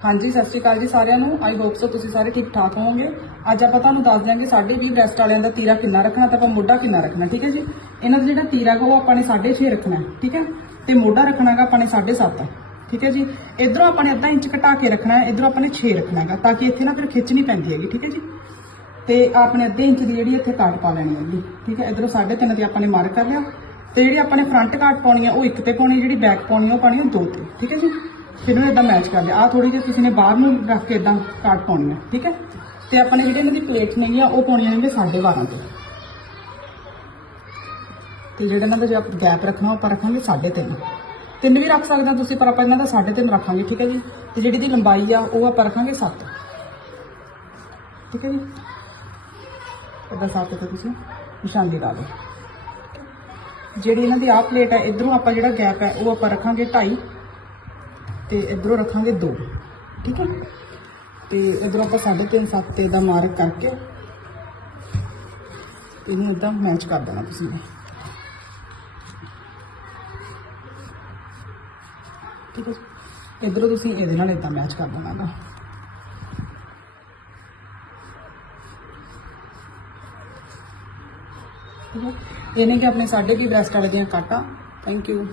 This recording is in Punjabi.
ਹਾਂਜੀ, ਸਤਿ ਸ਼੍ਰੀ ਅਕਾਲ ਜੀ ਸਾਰਿਆਂ ਨੂੰ। ਆਈ ਹੋਪ ਸੋ ਤੁਸੀਂ ਸਾਰੇ ਠੀਕ ਠਾਕ ਹੋਵੋਗੇ। ਅੱਜ ਆਪਾਂ ਤੁਹਾਨੂੰ ਦੱਸ ਦਿਆਂਗੇ ਸਾਡੇ ਵੀ ਬ੍ਰੈਸਟ ਵਾਲਿਆਂ ਦਾ ਤੀਰਾ ਕਿੰਨਾ ਰੱਖਣਾ ਤੇ ਆਪਾਂ ਮੋਢਾ ਕਿੰਨਾ ਰੱਖਣਾ, ਠੀਕ ਹੈ ਜੀ? ਇਹਨਾਂ ਦਾ ਜਿਹੜਾ ਤੀਰਾ ਗਾ, ਉਹ ਆਪਾਂ ਨੇ 6.5 ਰੱਖਣਾ, ਠੀਕ ਹੈ? ਤੇ ਮੋਢਾ ਰੱਖਣਾਗਾ ਆਪਾਂ ਨੇ 7.5 ਠੀਕ ਹੈ ਜੀ? ਇਧਰੋਂ ਆਪਾਂ ਨੇ ਅੱਧਾ ਇੰਚ ਘਟਾ ਕੇ ਰੱਖਣਾ ਹੈ ਇਧਰੋਂ ਆਪਾਂ ਨੇ 6 ਰੱਖਣਾ ਹੈਗਾ ਤਾਂ ਕਿ ਇੱਥੇ ਨਾ ਫਿਰ ਖਿੱਚ ਨਹੀਂ ਪੈਂਦੀ ਹੈਗੀ, ਠੀਕ ਹੈ ਜੀ? ਤੇ ਆਪਣੇ ਅੱਧੇ ਇੰਚ ਦੀ ਜਿਹੜੀ ਇੱਥੇ ਕਾਟ ਪਾ ਲੈਣੀ ਹੈਗੀ, ਠੀਕ ਹੈ? ਇਧਰੋਂ 3.5 ਤੇ ਆਪਾਂ ਨੇ ਮਾਰਕ ਕਰ ਲਿਆ। ਤੇ ਜਿਹੜੀ ਆਪਾਂ ਨੇ ਫਰੰਟ ਕਾਟ ਪਾਉਣੀ ਹੈ ਉਹ ਇੱਕ ਤੇ ਪਾਉਣੀ, ਜਿਹੜੀ ਬੈਕ ਪਾਉਣੀ ਆ, ਉਹ ਪਾਉਣੀ ਆ ਦੋ ਤੇ, ਠੀਕ ਹੈ ਜੀ? ਫਿਰ ਨੂੰ ਇਦਾਂ ਮੈਚ ਕਰ ਲਿਆ ਆ ਥੋੜੀ ਜਿਹੀ ਤੁਸੀਂ ਨੇ ਬਾਹਰ ਨੂੰ ਰੱਖ ਕੇ ਇਦਾਂ ਕੱਟ ਪਾਉਣੀ ਹੈ ਠੀਕ ਹੈ? ਤੇ ਆਪਾਂ ਨੇ ਜਿਹੜੀ ਇਹਨਾਂ ਦੀ ਪਲੇਟ ਨੇਗੀਆਂ ਆ ਉਹ ਪਾਉਣੀਆਂ ਨੇ 12.5 ਤੇ। ਤੇ ਜਿਹੜਾ ਇਹਨਾਂ ਦਾ ਜੇ ਆਪਾਂ ਗੈਪ ਰੱਖਣਾ, ਉਹ ਆਪਾਂ ਰੱਖਾਂਗੇ 3.5 ਤਿੰਨ। ਵੀ ਰੱਖ ਸਕਦੇ ਹੋ ਤੁਸੀਂ, ਪਰ ਆਪਾਂ ਇਹਨਾਂ ਦਾ 3.5 ਰੱਖਾਂਗੇ, ਠੀਕ ਹੈ ਜੀ? ਤੇ ਜਿਹੜੀ ਦੀ ਲੰਬਾਈ ਆ, ਉਹ ਆਪਾਂ ਰੱਖਾਂਗੇ 7 ਠੀਕ ਹੈ ਜੀ? ਇਹਦਾ 7 ਤੇ ਤੁਸੀਂ ਨਿਸ਼ਾਨੀ ਲਾ ਲਓ। ਜਿਹੜੀ ਇਹਨਾਂ ਦੀ ਆਹ ਪਲੇਟ ਹੈ ਇਧਰੋਂ ਆਪਾਂ ਜਿਹੜਾ ਗੈਪ ਹੈ ਉਹ ਆਪਾਂ ਰੱਖਾਂਗੇ 2.5 ਤੇ ਇਧਰੋਂ ਰੱਖਾਂਗੇ 2 ਠੀਕ ਹੈ? ਤੇ ਇਧਰੋਂ ਆਪਾਂ 3.5 7 ਤੇ ਦਾ ਮਾਰਕ ਕਰਕੇ ਇਹਨੂੰ ਇਦਾਂ ਮੈਚ ਕਰ ਦੇਣਾ ਤੁਸੀਂ ਠੀਕ ਹੈ ਇਧਰੋਂ ਤੁਸੀਂ ਇਹਦੇ ਨਾਲ ਇਦਾਂ ਮੈਚ ਕਰ ਦੇਣਾ ਨਾ ਠੀਕ ਇਹਨੇ ਕਿ ਆਪਣੇ ਸਾਡੇ ਕੀ ਬ੍ਰੈਸਟ ਵਾਲੇ ਦੀਆਂ ਕਾਟਾ? Thank you